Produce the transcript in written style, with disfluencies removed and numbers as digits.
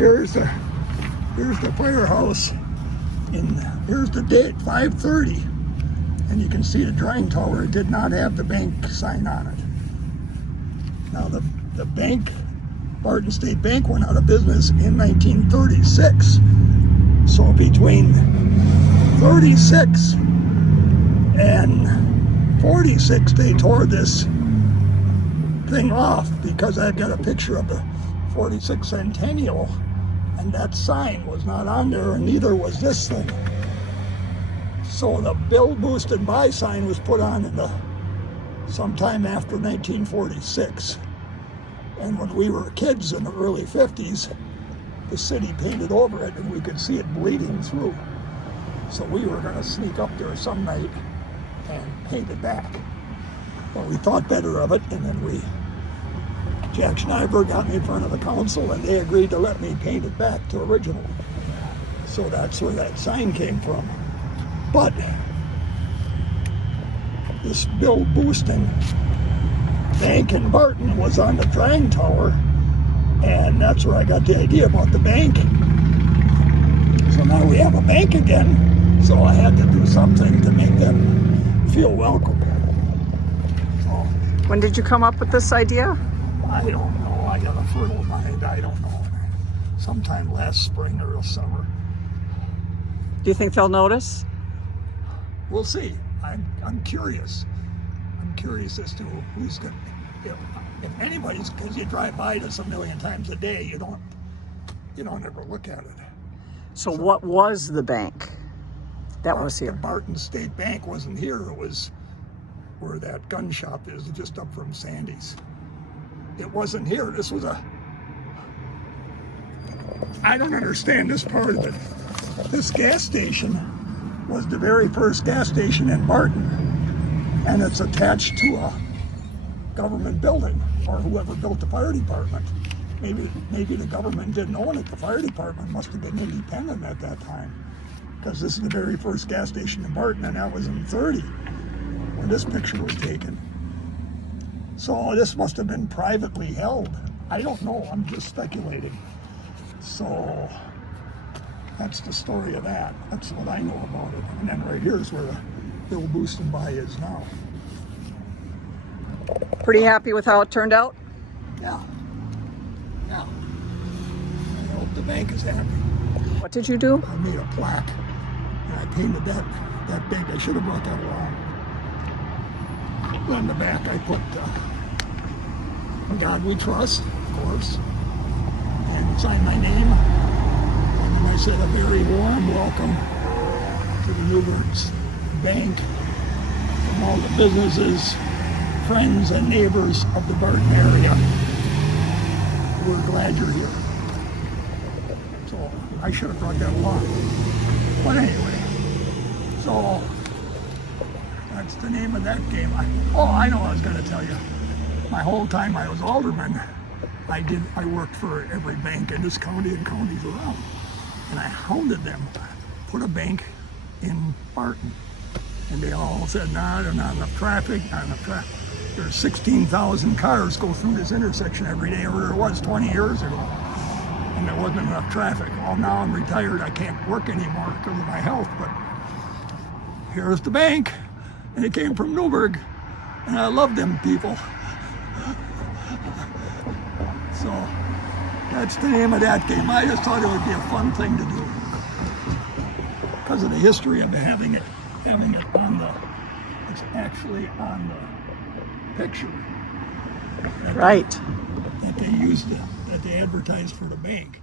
here's the firehouse, and here's the date, 5:30, and you can see the drying tower. It did not have the bank sign on it. Now the bank, Barton State Bank, went out of business in 1936. So between 36 and 46, they tore this thing off, because I've got a picture of the 46 centennial, and that sign was not on there, and neither was this thing. So the build, boost, and buy sign was put on in sometime after 1946. And when we were kids in the early 50s, the city painted over it, and we could see it bleeding through. So we were going to sneak up there some night and paint it back. But we thought better of it, and then Jack Schneiber got me in front of the council, and they agreed to let me paint it back to original. So that's where that sign came from. But this build, boosting bank in Barton was on the drying tower, and that's where I got the idea about the bank. So now we have a bank again, so I had to do something to make them feel welcome. So, when did you come up with this idea? I don't know. I got a fertile mind. I don't know. Sometime last spring or summer. Do you think they'll notice? We'll see. I'm curious. I'm curious as to who's going to. If anybody's, because you drive by this a million times a day, you don't ever look at it. So what was the bank that was The here? Barton State Bank wasn't here. It was where that gun shop is, just up from Sandy's. It wasn't here. This was I don't understand this part of it. This gas station was the very first gas station in Barton, and it's attached to a government building, or whoever built the fire department. Maybe the government didn't own it. The fire department must have been independent at that time, because this is the very first gas station in Barton, and that was in 30 when this picture was taken. So this must have been privately held. I don't know. I'm just speculating. So that's the story of that. That's what I know about it. And then right here is where the build, boost, and buy is now. Pretty happy with how it turned out? Yeah. Yeah. I hope the bank is happy. What did you do? I made a plaque, and I painted that big. I should have brought that along. On the back I put "In God We Trust," of course, and signed my name. And then I said a very warm welcome to the Newburgh's Bank from all the businesses, friends, and neighbors of the Barton area. We're glad you're here. So I should have brought that along. But anyway, so that's the name of that game. I know what I was going to tell you. My whole time I was alderman, I worked for every bank in this county and counties around. And I hounded them, put a bank in Barton. And they all said, nah, there's not enough traffic, not enough traffic. There's 16,000 cars go through this intersection every day, where it was 20 years ago. And there wasn't enough traffic. Well, now I'm retired, I can't work anymore because of my health, but here's the bank. And it came from Newburgh, and I love them people. So that's the name of that game. I just thought it would be a fun thing to do because of the history of having it on it's actually on the picture. Right. That they advertised for the bank.